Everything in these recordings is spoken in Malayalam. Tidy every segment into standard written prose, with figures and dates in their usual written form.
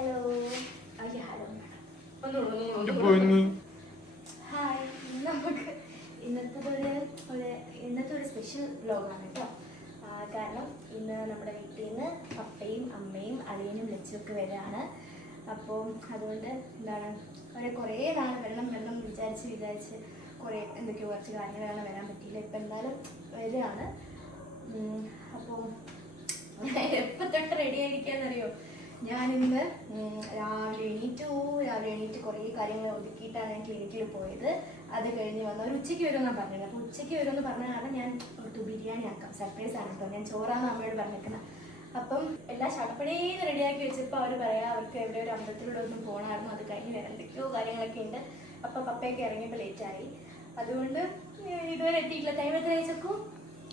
Hello hello hi. നമുക്ക് ഇന്നത്തെ ഒരു സ്പെഷ്യൽ വ്ലോഗാണ് കേട്ടോ. കാരണം ഇന്ന് നമ്മുടെ വീട്ടിൽ നിന്ന് പപ്പയും അമ്മയും അളിയനും ലച്ചുമൊക്കെ വരികയാണ്. അപ്പോൾ അതുകൊണ്ട് എന്താണ് കുറേ നാളെ വെള്ളം വിചാരിച്ച് എന്തൊക്കെയോ കുറച്ച് കാര്യങ്ങളാണ് വരാൻ പറ്റിയില്ല. ഇപ്പം എന്തായാലും വരികയാണ്. അപ്പോൾ എപ്പോൾ തൊട്ട് റെഡി ആയിരിക്കാന്നറിയോ? ഞാനിന്ന് രാവിലെ എണീറ്റ് കുറേ കാര്യങ്ങൾ ഒതുക്കിയിട്ടാണ് ഞാൻ ക്ലിനിക്കിൽ പോയത്. അത് കഴിഞ്ഞ് വന്ന ഒരു ഉച്ചയ്ക്ക് വരുമെന്നാണ് പറഞ്ഞത്. അപ്പോൾ ഉച്ചയ്ക്ക് വരുമെന്ന് പറഞ്ഞ കാരണം ഞാൻ ഒരു ബിരിയാണി ആക്കാം. സർപ്രൈസ് ആണ് കേട്ടോ. ഞാൻ ചോറാന്ന് അമ്മയോട് പറഞ്ഞേക്കുന്നത്. അപ്പം എല്ലാം ചടപ്പടേന്ന് റെഡിയാക്കി വെച്ചപ്പോൾ അവർ പറയാം അവർക്ക് എവിടെ ഒരു അമ്പലത്തിലൂടെ ഒന്നും പോകണമായിരുന്നു. അത് കഴിഞ്ഞ് വേറെ എന്തൊക്കെയോ കാര്യങ്ങളൊക്കെ ഉണ്ട്. അപ്പോൾ പപ്പയൊക്കെ ഇറങ്ങിയപ്പോൾ ലേറ്റായി. അതുകൊണ്ട് ഇതുവരെ എത്തിയിട്ടില്ല. ടൈം എത്ര അയച്ചേക്കും?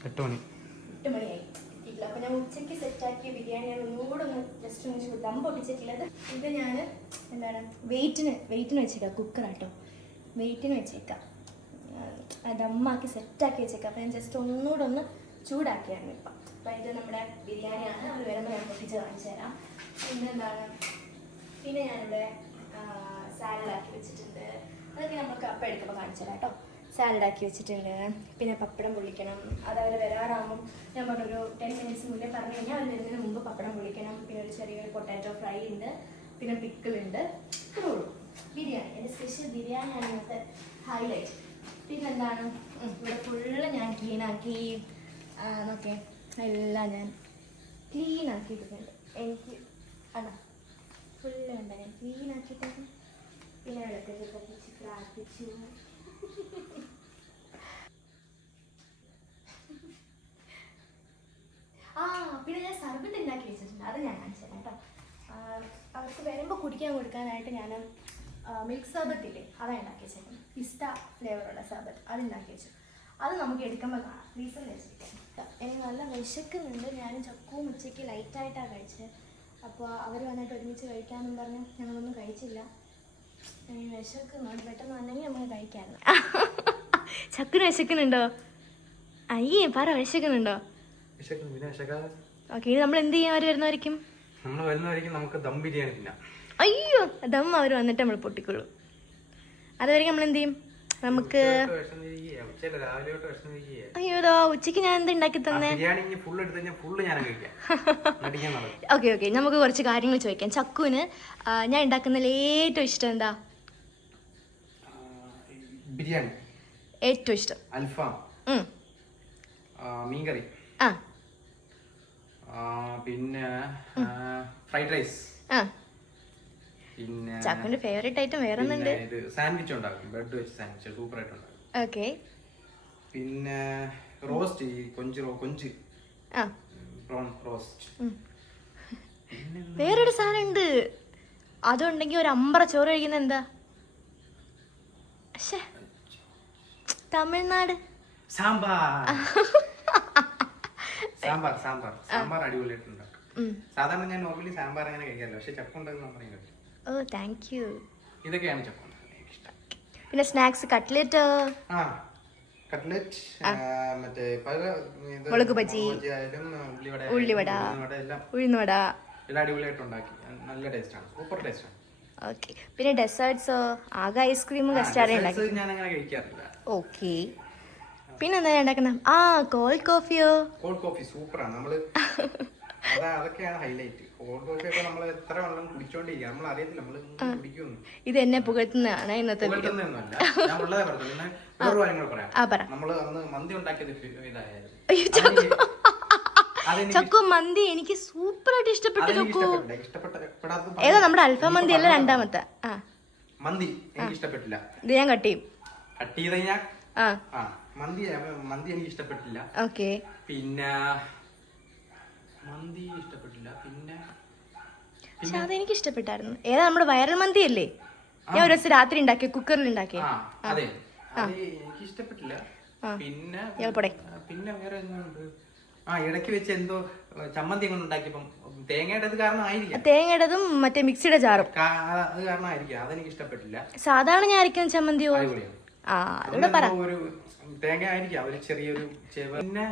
8 മണിയായി. അപ്പൊ ഞാൻ ഉച്ചയ്ക്ക് സെറ്റാക്കിയ ബിരിയാണിയാണ് ഒന്നുകൂടെ ജസ്റ്റ് ഒന്ന് ദം പൊട്ടിച്ചിട്ടുള്ളത്. ഇത് ഞാൻ എന്താണ് വെയിറ്റിന് വെച്ചേക്കാം. കുക്കറാട്ടോ, വെയിറ്റിന് വെച്ചേക്കാം. ദമ്മാക്കി സെറ്റാക്കി വെച്ചേക്കാം. അപ്പം ഞാൻ ജസ്റ്റ് ഒന്നുകൂടെ ഒന്ന് ചൂടാക്കിയാണ് ഇപ്പം. അപ്പം ഇത് നമ്മുടെ ബിരിയാണിയാണ്. അത് വരുമ്പോൾ ഞാൻ പൊട്ടിച്ച് കാണിച്ചു തരാം. പിന്നെ ഞാനിവിടെ സാലഡാക്കി വെച്ചിട്ടുണ്ട്. അതൊക്കെ നമുക്ക് അപ്പം എടുക്കുമ്പോൾ കാണിച്ചു തരാം കേട്ടോ. സാലഡാക്കി വെച്ചിട്ടുണ്ട്. പിന്നെ പപ്പടം പൊള്ളിക്കണം. അത് അവർ വരാറാകുമ്പം ഞാൻ പറഞ്ഞൊരു 10 മിനിറ്റ്സ് മുന്നേ പറഞ്ഞു കഴിഞ്ഞാൽ അവർ വരുന്നതിന് മുമ്പ് പപ്പടം പൊള്ളിക്കണം. പിന്നെ ഒരു ചെറിയൊരു പൊട്ടാറ്റോ ഫ്രൈ ഉണ്ട്. പിന്നെ പിക്കിളുണ്ട്. ഇത്രേ ഉള്ളൂ ബിരിയാണി. എൻ്റെ സ്പെഷ്യൽ ബിരിയാണിയാണ് ഇന്നത്തെ ഹൈലൈറ്റ്. പിന്നെ എന്താണ് ഇവിടെ ഫുള്ള് ഞാൻ ക്ലീനാക്കി നോക്കെ എല്ലാം ഞാൻ ക്ലീനാക്കിയിട്ടുണ്ട്. എനിക്ക് അതാ ഫുള്ള് ഉണ്ട് ഞാൻ ക്ലീനാക്കിയിട്ടുണ്ട്. പിന്നെ ഇടയ്ക്കൊക്കെ കത്തിച്ച് പ്രാർത്ഥിച്ചു. പിന്നെ ഞാൻ സർബത്ത് ഉണ്ടാക്കി വെച്ചിട്ടുണ്ട്. അത് ഞാൻ കാണിച്ചു തരാം കേട്ടോ. അവർക്ക് വരുമ്പോൾ കുടിക്കാൻ കൊടുക്കാനായിട്ട് ഞാൻ മിൽക്ക് സർബത്തില്ലേ അതാണ് ഉണ്ടാക്കി വെച്ചേക്കുന്നത്. പിസ്ത ഫ്ലേവറുള്ള സർബത്ത് അത് ഉണ്ടാക്കി വെച്ചു. അത് നമുക്ക് എടുക്കുമ്പോൾ കാണാം. റീസൺ വെച്ചിരിക്കാം. എനിക്ക് നല്ല വിശക്കുന്നുണ്ട്. ഞാനും ചക്കവും ഉച്ചയ്ക്ക് ലൈറ്റായിട്ടാണ് കഴിച്ചത്. അപ്പോൾ അവർ വന്നിട്ട് ഒരുമിച്ച് കഴിക്കാമെന്നും പറഞ്ഞ് ഞങ്ങളൊന്നും കഴിച്ചില്ല. വിശക്കുന്നുണ്ട്. പെട്ടെന്ന് വന്നെങ്കിൽ നമുക്ക് കഴിക്കാമല്ലോ. ചക്കുന് വിശക്കുന്നുണ്ടോ? അയ്യേ പറ, വിശക്കുന്നുണ്ടോ? ഓക്കെ, ഇനി നമ്മൾ എന്ത് ചെയ്യാൻ? അവർ വരുന്നവരിക്കും നമുക്ക് ദം ബിരിയാണി തിന്നാം. അയ്യോ, ദം അവർ വന്നിട്ട് നമ്മൾ പൊട്ടിക്കുള്ളൂ. അതുവരെയും നമ്മൾ എന്ത് ചെയ്യും? നമുക്ക് അയ്യോടാ ഉച്ചക്ക് ഞാൻ എന്ത് ഉണ്ടാക്കി തന്നെ. ഓക്കെ നമുക്ക് കുറച്ച് കാര്യങ്ങൾ ചോദിക്കാം. ചക്കുവിന് ഞാൻ ഉണ്ടാക്കുന്നതിൽ ഏറ്റവും ഇഷ്ടം എന്താ? ബിരിയാണി ഏറ്റവും ഇഷ്ടം. അൽഫാം, മീൻകറി, പിന്നെ ഫ്രൈഡ് റൈസ്. പിന്നെ ചക്കുവിന്റെ ഫേവറേറ്റ് ഐറ്റം വേറെ ഒന്നുണ്ട്. സാൻഡ്വിച്ച് ഉണ്ടാക്കും. ബ്രെഡ് വെച്ച് സാൻഡ്വിച്ച് സൂപ്പർ ആയിട്ട് ഉണ്ടാക്കും. ഓക്കെ. പിന്നെ റോസ്റ്റ്, കൊഞ്ച് പ്രോൺ റോസ്റ്റ്. വേറൊരു സാധനം ഉണ്ട്. അതുണ്ടെങ്കിൽ ഒരു അമ്പറ ചോറ് കഴിക്കുന്ന എന്താ? തമിഴ്നാട് സാമ്പാർ. സാമ്പാർ അടിപൊളിയായിട്ട് ഉണ്ടാക്കും. സാധാരണ ഞാൻ നോർമലി സാമ്പാർ അങ്ങനെ കഴിക്കാറില്ല. പക്ഷെ ചക്ക ഉണ്ടാകുന്ന. ഓ താങ്ക് യു. ഇതൊക്കെയാണ് ചക്ക ഇഷ്ടം. പിന്നെ സ്നാക്സ് കട്ട്ലറ്റ്, മറ്റേ മുളക് ബജി, ഉള്ളിവട, ഉഴുന്നുവട എല്ലാം അടിപൊളിയായിട്ട് ഉണ്ടാക്കി. നല്ല ടേസ്റ്റാണ്, സൂപ്പർ ടേസ്റ്റാണ്. ഓക്കെ. പിന്നെ ഡെസേർട്ട്സോ? ആകെ ഐസ്ക്രീമും കസ്റ്റാർഡും ഉണ്ടാക്കി. ഞാൻ അങ്ങനെ കഴിക്കാറില്ല. ഓക്കെ. പിന്നെ എന്താ ഉണ്ടാക്കുന്നത്? കോൾഡ് കോഫിയോ? കോൾഡ് കോഫി സൂപ്പറാണ്. നമ്മള് അതൊക്കെയാണ് ഹൈലൈറ്റ്. കോൾഡ് കോഫി ഒക്കെ നമ്മൾ എത്ര വെള്ളം കുടിച്ചോണ്ടിരിക്കുക, നമ്മൾ അറിയത്തില്ല നമ്മൾ കുടിക്കുന്നു. ഇത് എന്നെ പുകഴ്ത്തുന്നതാണ് ഇന്നത്തെ. നമ്മള് അന്ന് മന്തി ഉണ്ടാക്കിയത് ചക്കു മന്തി എനിക്ക് സൂപ്പർ ആയിട്ട് ഇഷ്ടപ്പെട്ടു. ചക്കു ഏതാ നമ്മുടെ അൽഫാം മന്തി അല്ല രണ്ടാമത്തെ? മന്തി എനിക്ക് ഇഷ്ടപ്പെട്ടില്ല. ഇത് ഞാൻ കട്ട് ചെയ്ത് കഴിഞ്ഞാൽ മന്തി എനിക്ക് ഇഷ്ടപ്പെട്ടില്ല. ഓക്കെ. പിന്നെ മന്തി ഇഷ്ടപ്പെട്ടില്ല. പക്ഷെ അതെനിക്ക് ഇഷ്ടപ്പെട്ടായിരുന്നു. ഏതാ നമ്മുടെ വൈറൽ മന്തി അല്ലേ? ഞാൻ ഒരു ദിവസം രാത്രി ഉണ്ടാക്കിയ, കുക്കറിൽ ഉണ്ടാക്കിയ. അതെ, എനിക്ക് ഇഷ്ടപ്പെട്ടില്ല. പിന്നെ വേറെ എന്തുണ്ട്? ഇടയ്ക്ക് വെച്ച് എന്തോ ചമ്മന്തി കൊണ്ട് ഉണ്ടാക്കിയപ്പം തേങ്ങയുടെ കാരണം ആയിരിക്കും. തേങ്ങയുടേതും മറ്റേ മിക്സിയുടെ ജാറും അത് കാരണമായിരിക്കും. അതെനിക്ക് ഇഷ്ടപ്പെട്ടില്ല. സാധാരണ ഞാൻ അരക്കുന്ന ചമ്മന്തിയോ? ഒരു തേങ്ങ ആയിരിക്കും. ഒരു ചെറിയൊരു. പിന്നെ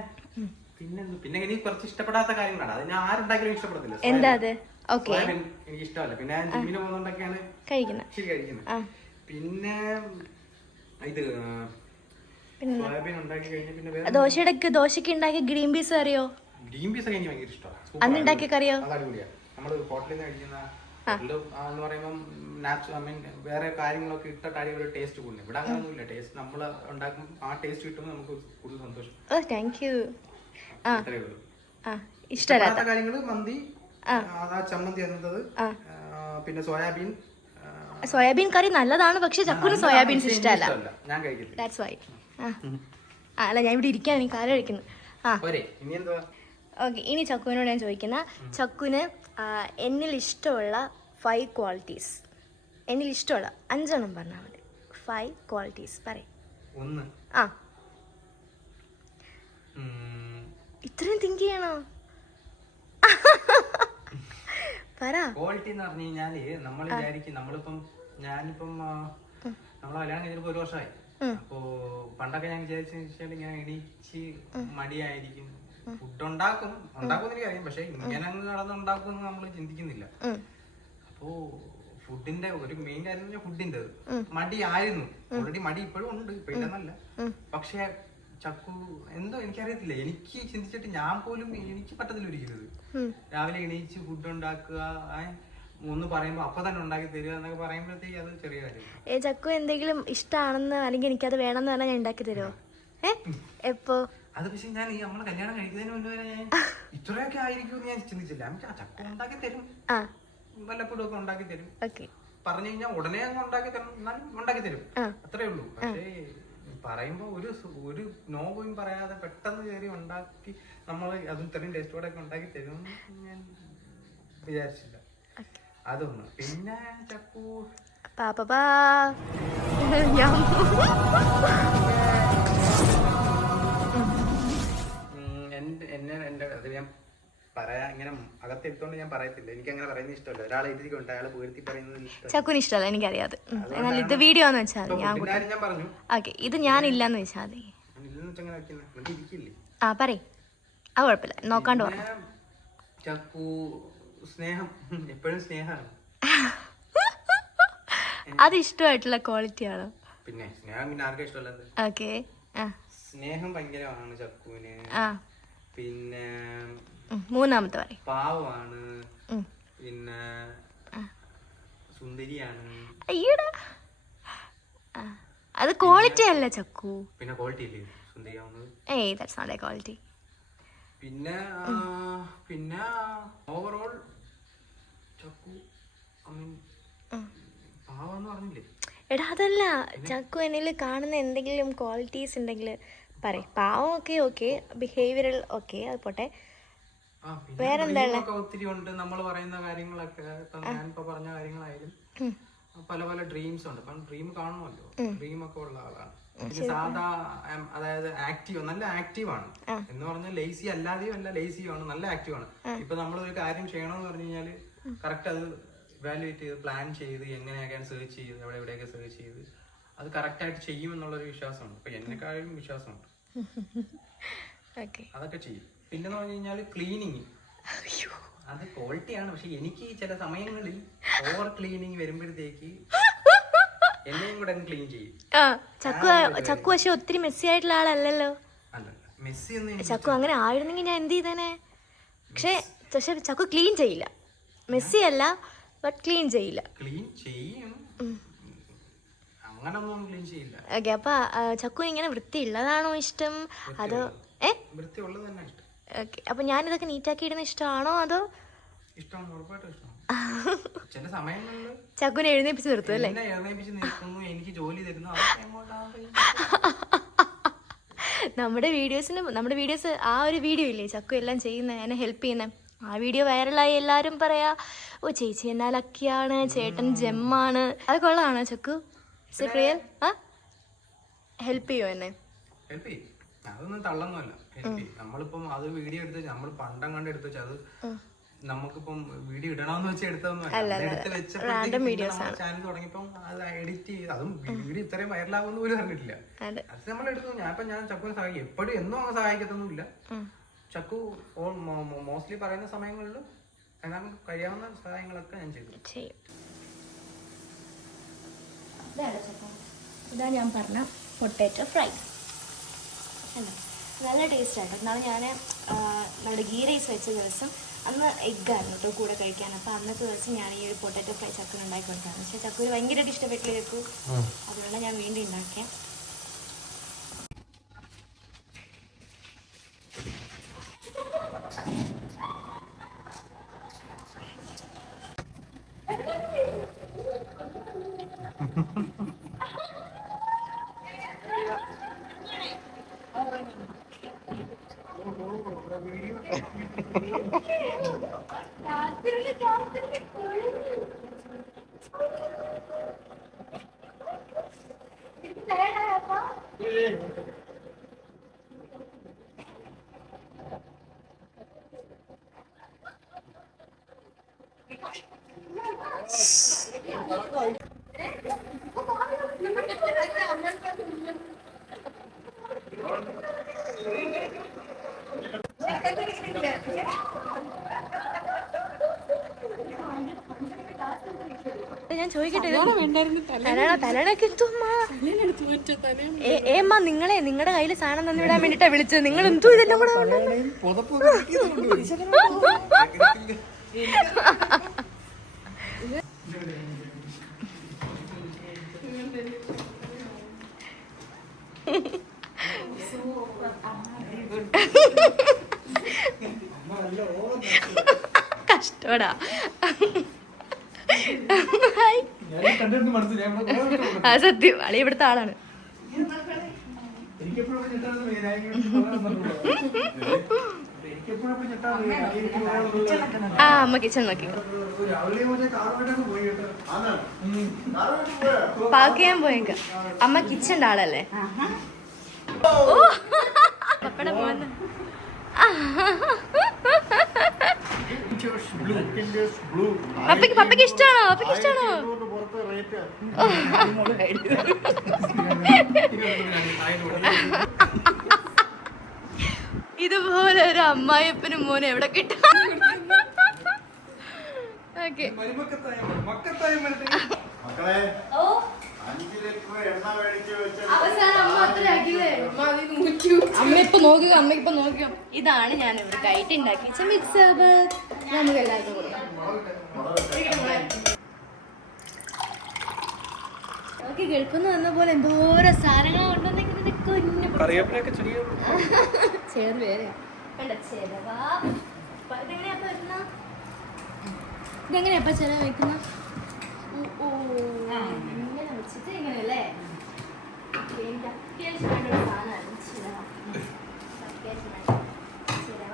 പിന്നെ എനിക്ക് കുറച്ച് ഇഷ്ടപ്പെടാത്ത കാര്യങ്ങളാണ്. അത് ഞാൻ ആരുണ്ടാക്കിയാലും ഇഷ്ടപ്പെടത്തില്ല. എന്താ അത്? ഓക്കെ, എനിക്ക് ഇഷ്ടമല്ല. പിന്നെ ഞാൻ ജിമ്മിന് പോകുന്നോണ്ടൊക്കെയാണ് കഴിക്കുന്നത്. പിന്നെ ഇത് സോയാബീൻ ഉണ്ടാക്കി കഴിഞ്ഞ പിന്നെ ദോശക്ക് ഉണ്ടാക്കിയ ഗ്രീൻ പീസ് അറിയോ? ഗ്രീൻ പീസ് ഒക്കെ എനിക്ക് ഭയങ്കര ഇഷ്ടമാണ്. അന്ന് ഉണ്ടാക്കിയ കറിയോ? അത് അടിപൊളിയാണ്. നമ്മള് ഹോട്ടലിൽ നിന്ന് കഴിക്കുന്ന എന്ന് പറയുമ്പോൾ നാച്ചുറൽ, ഐ മീൻ വേറെ കാര്യങ്ങളൊക്കെ ഇട്ടിട്ട് അടിപൊളി ടേസ്റ്റ് കൂടുന്നു. ഇവിടെ അങ്ങനെയൊന്നുമില്ല. ടേസ്റ്റ് നമ്മൾ ഉണ്ടാക്കും, ആ ടേസ്റ്റ് കിട്ടുമ്പോൾ നമുക്ക് കൂടുതൽ സന്തോഷം. Thank you. അത്രേ ഉള്ളൂ. ഇഷ്ടമല്ലാത്ത കാര്യങ്ങള് മന്തി, ചമ്മന്തി എന്നത്, പിന്നെ സോയാബീൻ കറി നല്ലതാണ്, പക്ഷെ ചക്കുന് സോയാബീൻസ് ഇഷ്ടമല്ല. ഞാൻ കഴിക്കത്തില്ല. That's why. അല്ല, ഞാൻ ഇവിടെ ഇരിക്കാൻ എനിക്ക് കാര്യം കഴിക്കുന്നു. ഓക്കെ, ഇനി ചക്കുവിനോട് ഞാൻ ചോദിക്കുന്ന, ചക്കുന് എന്നിൽ ഇഷ്ടമുള്ള 5 ക്വാളിറ്റീസ്, എന്നിൽ ഇഷ്ടമുള്ള 5 എണ്ണം പറഞ്ഞാൽ മതി. 5 ക്വാളിറ്റീസ് പറയും. ഇത്രയും തിങ്ക് ചെയ്യണോ? പറ. ക്വാളിറ്റി എന്ന് പറഞ്ഞു കഴിഞ്ഞാല് നമ്മൾ വിചാരിക്കും, ഞാനിപ്പം നമ്മളെ കല്യാണം കഴിഞ്ഞിട്ട് 1 വർഷമായി. അപ്പോ പണ്ടൊക്കെ ഞാൻ വിചാരിച്ചാൽ ഇങ്ങനെ എണീച്ച് മടിയായിരിക്കും. ഫുഡ് ഉണ്ടാക്കുമെന്ന് എനിക്കറിയാം, പക്ഷെ ഇങ്ങനെ നടന്നുണ്ടാക്കുമെന്ന് നമ്മൾ ചിന്തിക്കുന്നില്ല. അപ്പോ ഫുഡിന്റെ ഒരു മെയിൻ കാര്യം ഫുഡിന്റെ മടി ആയിരുന്നു. ഓൾറെഡി മടി ഇപ്പോഴും ഉണ്ട്, ഇപ്പൊ ഇല്ലെന്നല്ല. പക്ഷെ ചക്കു എന്തോ എനിക്കറിയത്തില്ല, എനിക്ക് ചിന്തിച്ചിട്ട് ഞാൻ പോലും എനിക്ക് പറ്റത്തില്ല ഒരിക്കലും. രാവിലെ എണീച്ച് ഫുഡ് ഉണ്ടാക്കുക, ഒന്ന് പറയുമ്പോ അപ്പൊ തന്നെ ഉണ്ടാക്കി തരിക എന്നൊക്കെ പറയുമ്പോഴത്തേക്ക് അത് ചെറിയ കാര്യം. ചക്കു എന്തെങ്കിലും ഇഷ്ടമാണെന്ന് അല്ലെങ്കിൽ എനിക്കത് വേണമെന്ന് പറഞ്ഞാൽ ഞാൻ ഉണ്ടാക്കി തരുമോ? എപ്പോ? അത് പക്ഷെ ഞാൻ നമ്മളെ കല്യാണം കഴിക്കുന്നതിന് മുൻപ് വരെ ഞാൻ ഇത്രയൊക്കെ ആയിരിക്കും ഞാൻ ചിന്തിച്ചില്ല. എനിക്ക് ചക്ക ഉണ്ടാക്കി തരും, വല്ലപ്പോഴും ഒക്കെ ഉണ്ടാക്കി തരും. പറഞ്ഞു കഴിഞ്ഞാൽ ഉടനെ അങ്ങ് ഉണ്ടാക്കി തരും, എന്നാലും ഉണ്ടാക്കി തരും, അത്രേ ഉള്ളൂ. പക്ഷേ പറയുമ്പോ ഒരു നോ പോയും പറയാതെ പെട്ടെന്ന് കയറി ഉണ്ടാക്കി നമ്മൾ അതും ഇത്രയും ടേസ്റ്റോടെ ഒക്കെ ഉണ്ടാക്കി തരും ഞാൻ വിചാരിച്ചില്ല. അതൊന്ന്. പിന്നെ ചക്കു എന്റെ അത് ഞാൻ പറയാ ഇങ്ങനെ അകത്തെടുത്തോണ്ട് ഞാൻ പറയത്തില്ല. എനിക്ക് അങ്ങനെ പറയുന്നത് ഇഷ്ടമല്ല. ഒരാളെ എഴുതിക്കൊണ്ട് അയാളെ പുകഴ്ത്തി പറയുന്നത് ചക്കുന് ഇഷ്ടമല്ല, എനിക്കറിയാതെ. എന്നാൽ ഇത് വീഡിയോ എന്ന് വെച്ചാൽ ഞാൻ പറഞ്ഞു. ഓക്കെ, ഇത് ഞാനില്ലെന്ന് വെച്ചാൽ മതി. പറയ്, അത് കുഴപ്പമില്ല, നോക്കാണ്ട് പറഞ്ഞു. ചക്കു സ്നേഹം, എപ്പോഴും സ്നേഹമാണ്. അത് ഇഷ്ടമായിട്ടുള്ള ക്വാളിറ്റി ആണോ? പിന്നെ സ്നേഹം പിന്നെ ആർക്കും ഇഷ്ടമല്ലത്. ഓക്കെ, സ്നേഹം ഭയങ്കരമാണ് ചക്കുവിന്. പിന്നെ മൂന്നാമത്തെ പറയും, പാവമാണ്. പിന്നെ സുന്ദരിയാണ്. അയ്യടാ, അത് ക്വാളിറ്റി അല്ല ചക്കു. പിന്നെ ക്വാളിറ്റി ഇല്ലേ സുന്ദരിയാവുന്നത്? That's not a quality. പിന്നെ പിന്നെ ഓവറോൾ ചക്കു പാവന്ന് പറഞ്ഞില്ലേ? എടാ അതല്ല, ചക്കു എന്നിൽ കാണുന്ന എന്തെങ്കിലും ക്വാളിറ്റീസ് ഉണ്ടെങ്കിൽ പറയും. പാവം ഒക്കെ ഓക്കെ, ബിഹേവിയറൽ ഓക്കെ, അത് പോട്ടെ. വേറെന്താണ്? ഒത്തിരി ഉണ്ട് നമ്മൾ പറയുന്ന കാര്യങ്ങളൊക്കെ. ഞാനിപ്പോ പറഞ്ഞ കാര്യങ്ങളായാലും പല പല ഡ്രീംസ് ഉണ്ട്. അപ്പം ഡ്രീം കാണുമല്ലോ, ഡ്രീം ഒക്കെ ഉള്ള ആളാണ്. സാധാ, അതായത് ആക്റ്റീവ്, നല്ല ആക്റ്റീവ് ആണ്. എന്ന് പറഞ്ഞാൽ ലേസി അല്ലാതെയും അല്ല, ലേസിയും ആണ്, നല്ല ആക്റ്റീവ് ആണ്. ഇപ്പൊ നമ്മളൊരു കാര്യം ചെയ്യണമെന്ന് പറഞ്ഞു കഴിഞ്ഞാല് കറക്റ്റ് അത് ഇവാലുവേറ്റ് ചെയ്ത് പ്ലാൻ ചെയ്ത് എങ്ങനെയൊക്കെയാണ് സെർച്ച് ചെയ്ത് എവിടെയൊക്കെ സെർച്ച് ചെയ്ത് അത് കറക്റ്റ് ആയിട്ട് ചെയ്യുമെന്നുള്ളൊരു വിശ്വാസമുണ്ട്. ഇപ്പൊ എന്നെക്കാളും വിശ്വാസമുണ്ട്. അതൊക്കെ ചെയ്യും. പിന്നെന്ന് പറഞ്ഞു കഴിഞ്ഞാല് ക്ലീനിങ്, അത് ക്വാളിറ്റിയാണ്. പക്ഷെ എനിക്ക് ചില സമയങ്ങളിൽ ഓവർ ക്ലീനിങ് വരുമ്പോഴത്തേക്ക് എന്നെയും കൂടെ ക്ലീൻ ചെയ്യും. ചക്കു പക്ഷെ ഒത്തിരി മെസ്സി ആയിട്ടുള്ള ആളല്ലല്ലോ. മെസ്സി ഒന്നും ചക്കു അങ്ങനെ ആയിരുന്നെങ്കിൽ ഞാൻ എന്ത് ചെയ്തേനെ. പക്ഷെ ചക്കു ക്ലീൻ ചെയ്യില്ല. മെസ്സി അല്ല, ബട്ട് ക്ലീൻ ചെയ്യില്ല. ക്ലീൻ ചെയ്യും, അങ്ങനൊന്നും ക്ലീൻ ചെയ്യില്ല. ഓക്കെ, അപ്പൊ ചക്കു ഇങ്ങനെ വൃത്തിയുള്ളതാണോ ഇഷ്ടം അതോ? വൃത്തിയുള്ളത് തന്നെ ഇഷ്ടം. ഓക്കെ, അപ്പൊ ഞാൻ ഇതൊക്കെ നീറ്റാക്കി ഇടുന്ന ഇഷ്ടമാണോ അതോ? ഇഷ്ടമാണ്, ഉറപ്പായിട്ടും ഇഷ്ടമാണ്. ചില സമയങ്ങളിൽ ചക്കുനെ എഴുന്നേപ്പിച്ച് നിർത്തും അല്ലേ? എഴുന്നേപ്പിച്ച് നിർത്തുന്നു, എനിക്ക് ജോലി തരുന്നു. നമ്മുടെ വീഡിയോസ് ആ ഒരു വീഡിയോ ഇല്ലേ ചക്കു എല്ലാം ചെയ്യുന്ന, എന്നെ ഹെൽപ്പ് ചെയ്യുന്ന ആ വീഡിയോ വൈറലായി. എല്ലാരും പറയാ, ഓ ചേച്ചി എന്നാ ലക്കിയാണ്, ചേട്ടൻ ജെമ്മാണ്. അത് കൊള്ളാണോ ചക്കു? റിയൽ? ഹെൽപ്പ് ചെയ്യോ എന്നെ? ഹെൽപ്പ് ചെയ്യും, അതൊന്നും തള്ളൊന്നുമല്ല. ഹെൽപ്പ് ചെയ്യും. നമ്മളിപ്പം അത് വീഡിയോ എടുത്ത് നമ്മൾ പണ്ടം കണ്ട് എടുത്ത് വെച്ചാൽ അത് നമുക്കിപ്പം വീഡിയോ ഇടണമെന്ന് വെച്ചാൽ എടുത്തൊന്നുമല്ല. എടുത്ത് വെച്ചപ്പോഴത്തേക്കും ചാനൽ തുടങ്ങിയപ്പം അത് എഡിറ്റ് ചെയ്ത്, അതും വീഡിയോ ഇത്രയും വൈറലാകുമെന്ന് പോലും അറിഞ്ഞിട്ടില്ല. അത് നമ്മൾ എടുത്തു. ഞാൻ ചക്കുവിനെ സഹായിക്കും, എപ്പോഴും എന്നും അങ്ങ് സഹായിക്കത്തൊന്നുമില്ല. ചക്കു മോസ്റ്റ്ലി പറയുന്ന സമയങ്ങളിൽ എന്നാൽ കഴിയാവുന്ന സഹായങ്ങളൊക്കെ ഞാൻ ചെയ്തു. ഇതാ ഞാൻ പറഞ്ഞ പൊട്ടാറ്റോ ഫ്രൈ. നല്ല ടേസ്റ്റ് ആയിട്ട്. എന്നാലും ഞാൻ നമ്മുടെ ഗീ റൈസ് വെച്ച ദിവസം അന്ന് എഗ്ഗായിരുന്നു കേട്ടോ കൂടെ കഴിക്കാൻ. അപ്പോൾ അന്നത്തെ ദിവസം ഞാൻ ഈ ഒരു പൊട്ടാറ്റോ ഫ്രൈ ചക്കന് ഉണ്ടാക്കി കൊടുത്താണ്. പക്ഷേ ചക്കൂര് ഭയങ്കരമായിട്ട് ഇഷ്ടപ്പെട്ടില്ല ചക്കു. അതുകൊണ്ട് ഞാൻ വീണ്ടും ഉണ്ടാക്കിയ. ഞാൻ ചോദിക്കട്ടെ, തലണൊക്കെ ഏമ്മ നിങ്ങളെ നിങ്ങളുടെ കയ്യിൽ സാധനം തന്നിടാൻ വേണ്ടിട്ടാ വിളിച്ചത്. നിങ്ങൾ എന്തോ ഇതെല്ലാം കൂടെ കഷ്ടോടാ. സത്യം അളി ഇവിടുത്തെ ആളാണ്. ആ അമ്മ കിച്ചൺ നോക്കി പാക്ക് ചെയ്യാൻ പോയേക്ക. അമ്മ കിച്ചൻ്റെ ആളല്ലേ. ഓ പപ്പട പോന്ന് പപ്പയ്ക്ക് ഇഷ്ടാണോ? പപ്പയ്ക്ക് ഇഷ്ടാണോ? ഇതുപോലെ ഒരു അമ്മായിയപ്പനും മോനെ എവിടെ കിട്ടും? ഓക്കെ അമ്മയിപ്പൊ നോക്കുക, അമ്മയിപ്പൊ നോക്കുക. ഇതാണ് ഞാൻ ഇവിടെ കയറ്റി ഉണ്ടാക്കി വെച്ച മിക്സ്. നമുക്ക് എല്ലാവർക്കും കൊടുക്കാം. നമുക്ക് കേൾക്കുന്നു വന്ന പോലെ എന്തോരോ സാധനങ്ങൾ ഉണ്ടെന്നെങ്കിൽ ചേർന്ന് പേര് വേണ്ട. ചെലവാ ഇതെങ്ങനെയാ വരുന്ന? ഇതെങ്ങനെയാ ചെലവ് വയ്ക്കുന്ന? ഓ ഇങ്ങനെ വെച്ചിട്ട് ഇങ്ങനെയല്ലേ? എനിക്ക് അത്യാവശ്യമായിട്ടുള്ള സാധനമാണ് ചിലവ. അത്യാവശ്യമായിട്ട് ചിലവ.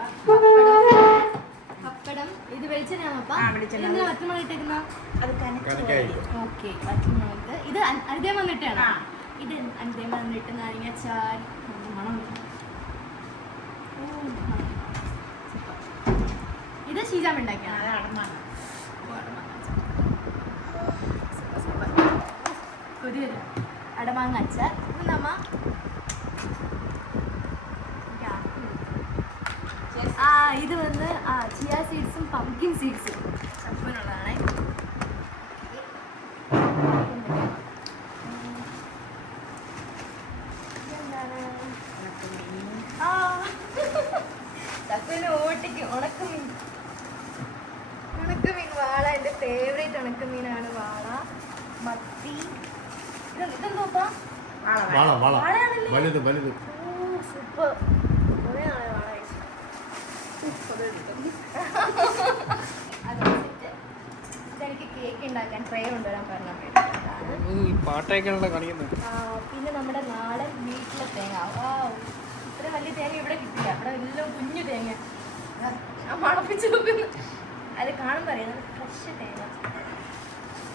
പപ്പടം ഇത് വെളിച്ചെണ്ണയാണപ്പാ? എന്തിനാ വറ്റമുളക് ഇട്ടേക്കുന്ന? ഓക്കെ വറ്റമുളക്. ഇത് അനുദേവൻ വന്നിട്ടാണ്. ഇത് അനുദേവൻ വന്നിട്ട് നാരങ്ങാച്ചാർ മണം. ഇത് ഷീജാമ ഉണ്ടാക്കിയാണ്. അടമാങ്ങ അച്ചാർ. നമ്മ ഇത് വന്ന് ചിയ സീഡ്സും പംകിൻ സീഡ്സും ചപ്പനുള്ളതാണ്. ചക്കുവിന് ഓട്ടിക്ക് ഉണക്കമീൻ. ഉണക്കമീൻ വാള. എൻ്റെ ഫേവറേറ്റ് ഉണക്കമീനാണ് വാള. മത്തി. ഇതെന്തോപ്പാ? വാളയാണല്ലേ? സൂപ്പർ. കുറേ നാളെ വാള കഴിച്ചു. ഇതെനിക്ക് കേക്ക് ഉണ്ടാക്കാൻ ട്രേ കൊണ്ടുവരാൻ പറഞ്ഞാൽ പിന്നെ നമ്മുടെ നാടൻ വീട്ടിലെ തേങ്ങ. ഇത്ര വലിയ തേങ്ങ ഇവിടെ കിട്ടില്ല. അവിടെ എല്ലാം കുഞ്ഞു തേങ്ങ. ഞാൻ മണപ്പിച്ച് നോക്കുന്നു. അത് കാണുമ്പോൾ അറിയാം ഫ്രഷ് തേങ്ങ.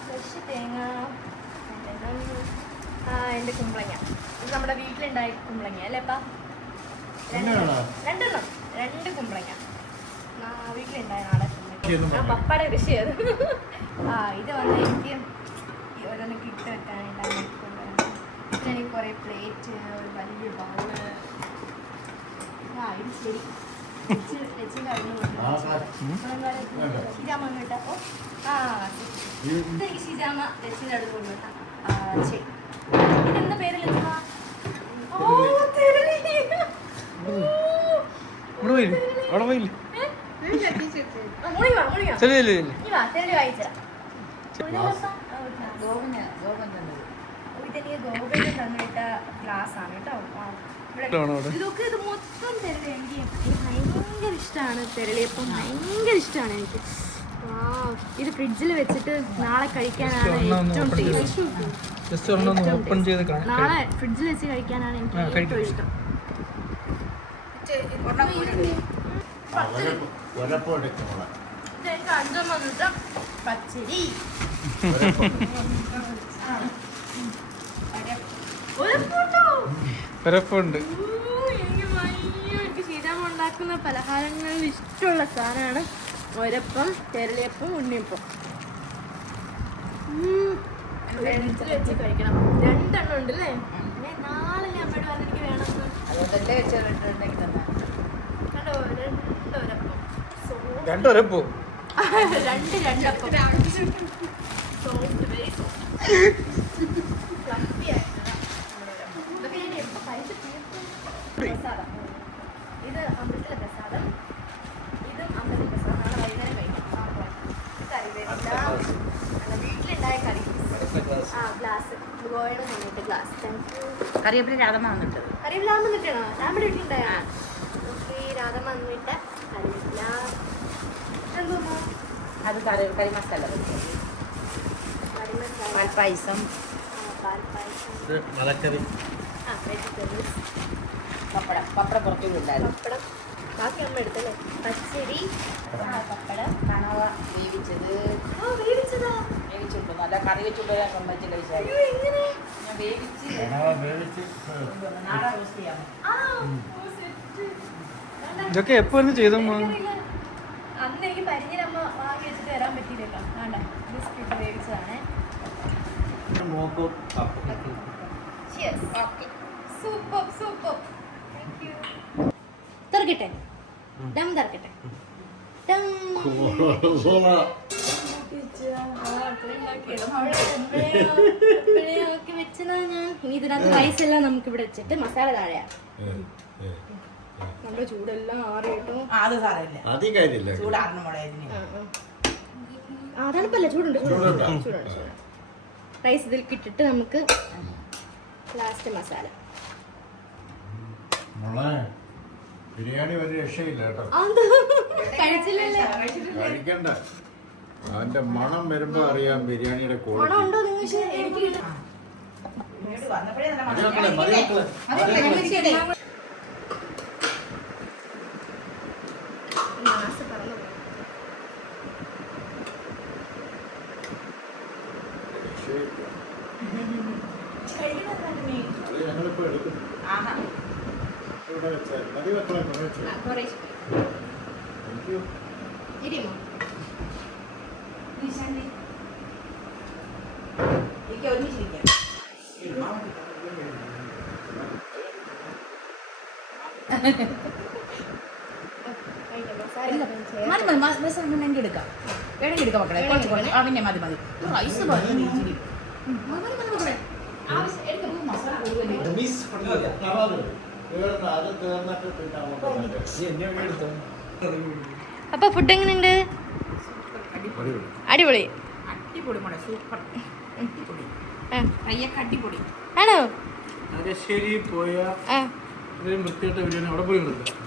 ഫ്രഷ് തേങ്ങ. എൻ്റെ കുമ്പളങ്ങ. ഇത് നമ്മുടെ വീട്ടിലുണ്ടായ കുമ്പളങ്ങ അല്ലേപ്പാ? രണ്ടെണ്ണം. 2 കുമ്പളങ്ങ വീട്ടിലുണ്ടായ നാടൻ കുമ്പളങ്ങ. പപ്പയുടെ കൃഷിയത്. ഇത് വന്ന് എനിക്ക് ഓരോന്നൊക്കെ ഇട്ട് വെക്കാനുണ്ടായി കൊണ്ടുവരാൻ. ഇതിനെനിക്ക് കുറേ പ്ലേറ്റ്, ഒരു വലിയ ബൗള്. ഇത് ശരി ലച്ചിന്റെ അവിടെ ഷീജാമ കേട്ടോ. ആ ഇതെനിക്ക് ഷീജാമ ലച്ചിന്റെ അവിടെ കൊണ്ടുവിട്ടാ. ശരി, ഇതെന്താ പേര് ലച്ചിമ? ഓ തെരളി. ഇതൊക്കെ ഇത് മൊത്തം തെരളി. എനിക്ക് ഭയങ്കര ഇഷ്ടമാണ് തെരളിയപ്പം, ഭയങ്കര ഇഷ്ടമാണ് എനിക്ക്. ഇത് ഫ്രിഡ്ജിൽ വെച്ചിട്ട് നാളെ കഴിക്കാനാണ് ഏറ്റവും ടേസ്റ്റ്. നാളെ ഫ്രിഡ്ജിൽ വെച്ച് കഴിക്കാനാണ് എനിക്ക് ഏറ്റവും ഇഷ്ടം. അഞ്ചം വന്നിട്ട് പച്ചരി എനിക്ക് ശീതാമ ഉണ്ടാക്കുന്ന പലഹാരങ്ങളിൽ ഇഷ്ടമുള്ള സാധനമാണ് ഒരപ്പം, തെരളിയപ്പം, ഉണ്ണിയപ്പം. വെച്ച് കഴിക്കണം. 2 എണ്ണം ഉണ്ട് അല്ലേ? നാളെ ഞാൻ അമ്മയോട് പറഞ്ഞ എനിക്ക് വേണമെന്ന്. കണ്ടോ, 2 ഒരപ്പം. 2 രണ്ടപ്പം. Soft, very soft. ഫ്ലഫി ആയിട്ടുള്ള ഇതൊക്കെ ഞാൻ എപ്പോൾ കഴിച്ച് തീർക്കും. പ്രസാദം. ഇത് അമൃതത്തിലെ പ്രസാദം. ഇതും അമൃത പ്രസാദം. നാളെ വൈകുന്നേരം കഴിക്കും. കറിവേപ്പില, വീട്ടിലുണ്ടായ കറി. ഗ്ലാസ് ഗോയുടെ വന്നിട്ട് ഗ്ലാസ്. Thank you. കറിവേപ്പില രാധമ്മ വന്നിട്ട്. കറിവേപ്പില വന്നിട്ടാണോ? നമ്മുടെ വീട്ടിലുണ്ടായ രാധമ്മ വന്നിട്ട് കറിവേപ്പില. എന്തോന്നു? അത് കറി മസാല, പാൽപ്പായസം, മലക്കറി, വെജിറ്റബിൾസ്, പപ്പടം പുറത്തും ഉണ്ടായിരുന്നു. പപ്പടം ബാക്കി അമ്മ എടുത്തല്ലേ. പച്ചരി, പപ്പടം, കണവ വേവിച്ചത്. വേവിച്ചതാ? വേവിച്ചുണ്ടോ? നല്ല കറി വെച്ചുണ്ടോ? ഞാൻ കൊണ്ടുവച്ച് കഴിച്ചാൽ എങ്ങനെ? ഞാൻ വേവിച്ച് നാളെ റോസ്റ്റ് ചെയ്യാം. ഇതൊക്കെ എപ്പോ ചെയ്തു? അന്ന് എനിക്ക് പരിഞ്ഞിനമ്മ വാങ്ങി വെച്ചിട്ട് വരാൻ പറ്റിയില്ലല്ലോ. വേണ്ട, ബിസ്കിറ്റ് വേവിച്ചതാണേ. Super super. Thank you. തുറക്കട്ടെ, ദം തുറക്കട്ടെ. വെച്ചതാ ഞാൻ. ഇനി ഇതിനകത്ത് റൈസ് എല്ലാം നമുക്ക് ഇവിടെ വെച്ചിട്ട് മസാല താഴെയാ. നമ്മുടെ ചൂടെല്ലാം ആറിയിട്ടു. അത് സാരമില്ല, ചൂടാറിന് മുളകിന്. തണുപ്പല്ല, ചൂടുണ്ട്. റൈസ് ഇതിലേക്ക് ഇട്ടിട്ട് നമുക്ക് ലാസ്റ്റ് മസാല. ബിരിയാണി ഒരു രക്ഷയില്ല കേട്ടോ. കഴിച്ചില്ലല്ലേ? കഴിക്കണ്ട, അതിന്റെ മണം വരുമ്പോ അറിയാം ബിരിയാണിയുടെ ഉണ്ടോ നിങ്ങൾ? വന്നപ്പോഴേ നല്ല ഞങ്ങളിപ്പോ എടുക്കുന്നു. ഇവിടെ വെച്ചാൽ മതി. എനിക്ക് ഒരുമിച്ചിരിക്കാം. മതി എടുക്കാം. വേണമെങ്കിൽ എടുക്കാം മക്കളെ. കുറച്ച് കുറച്ച്. പിന്നെ മതി മതി. റൈസ് മസാല അപ്പൊ ഫുഡ് എങ്ങനെയുണ്ട്? അടിപൊളി. അടിപൊളി മോളെ, സൂപ്പർ. കയ്യൊക്കെ അടിപൊളി ആണോ?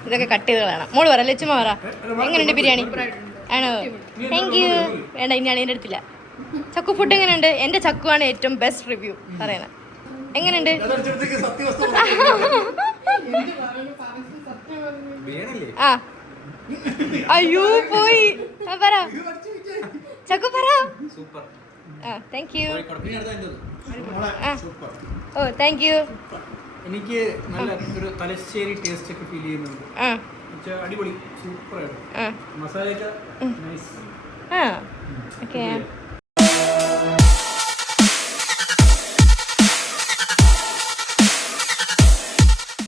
ഇതൊക്കെ കട്ട് ചെയ്ത് കളയണം. മോള് പറ, ലച്ചുമ പറ, എങ്ങനെയുണ്ട് ബിരിയാണി? ആണോ? Thank you. വേണ്ട, ഇനി അളിയൻ്റെ അടുത്തില്ല. ചക്കു ഫുഡ് എങ്ങനെയുണ്ട്? എൻ്റെ ചക്കുവാണ് ഏറ്റവും ബെസ്റ്റ് റിവ്യൂ പറയുന്നത്. എങ്ങനെയുണ്ട്? ആ അയ്യോ പോയി. പറ ചക്കു, പറ. ആ thank you. Oh thank you. എനിക്ക് നല്ല ഒരു തലശ്ശേരി ടേസ്റ്റ് ഒക്കെ ഫീൽ ചെയ്യുന്നുണ്ട്. അടിപൊളി, സൂപ്പർ ആയിരുന്നു. മസാല ഓക്കെ.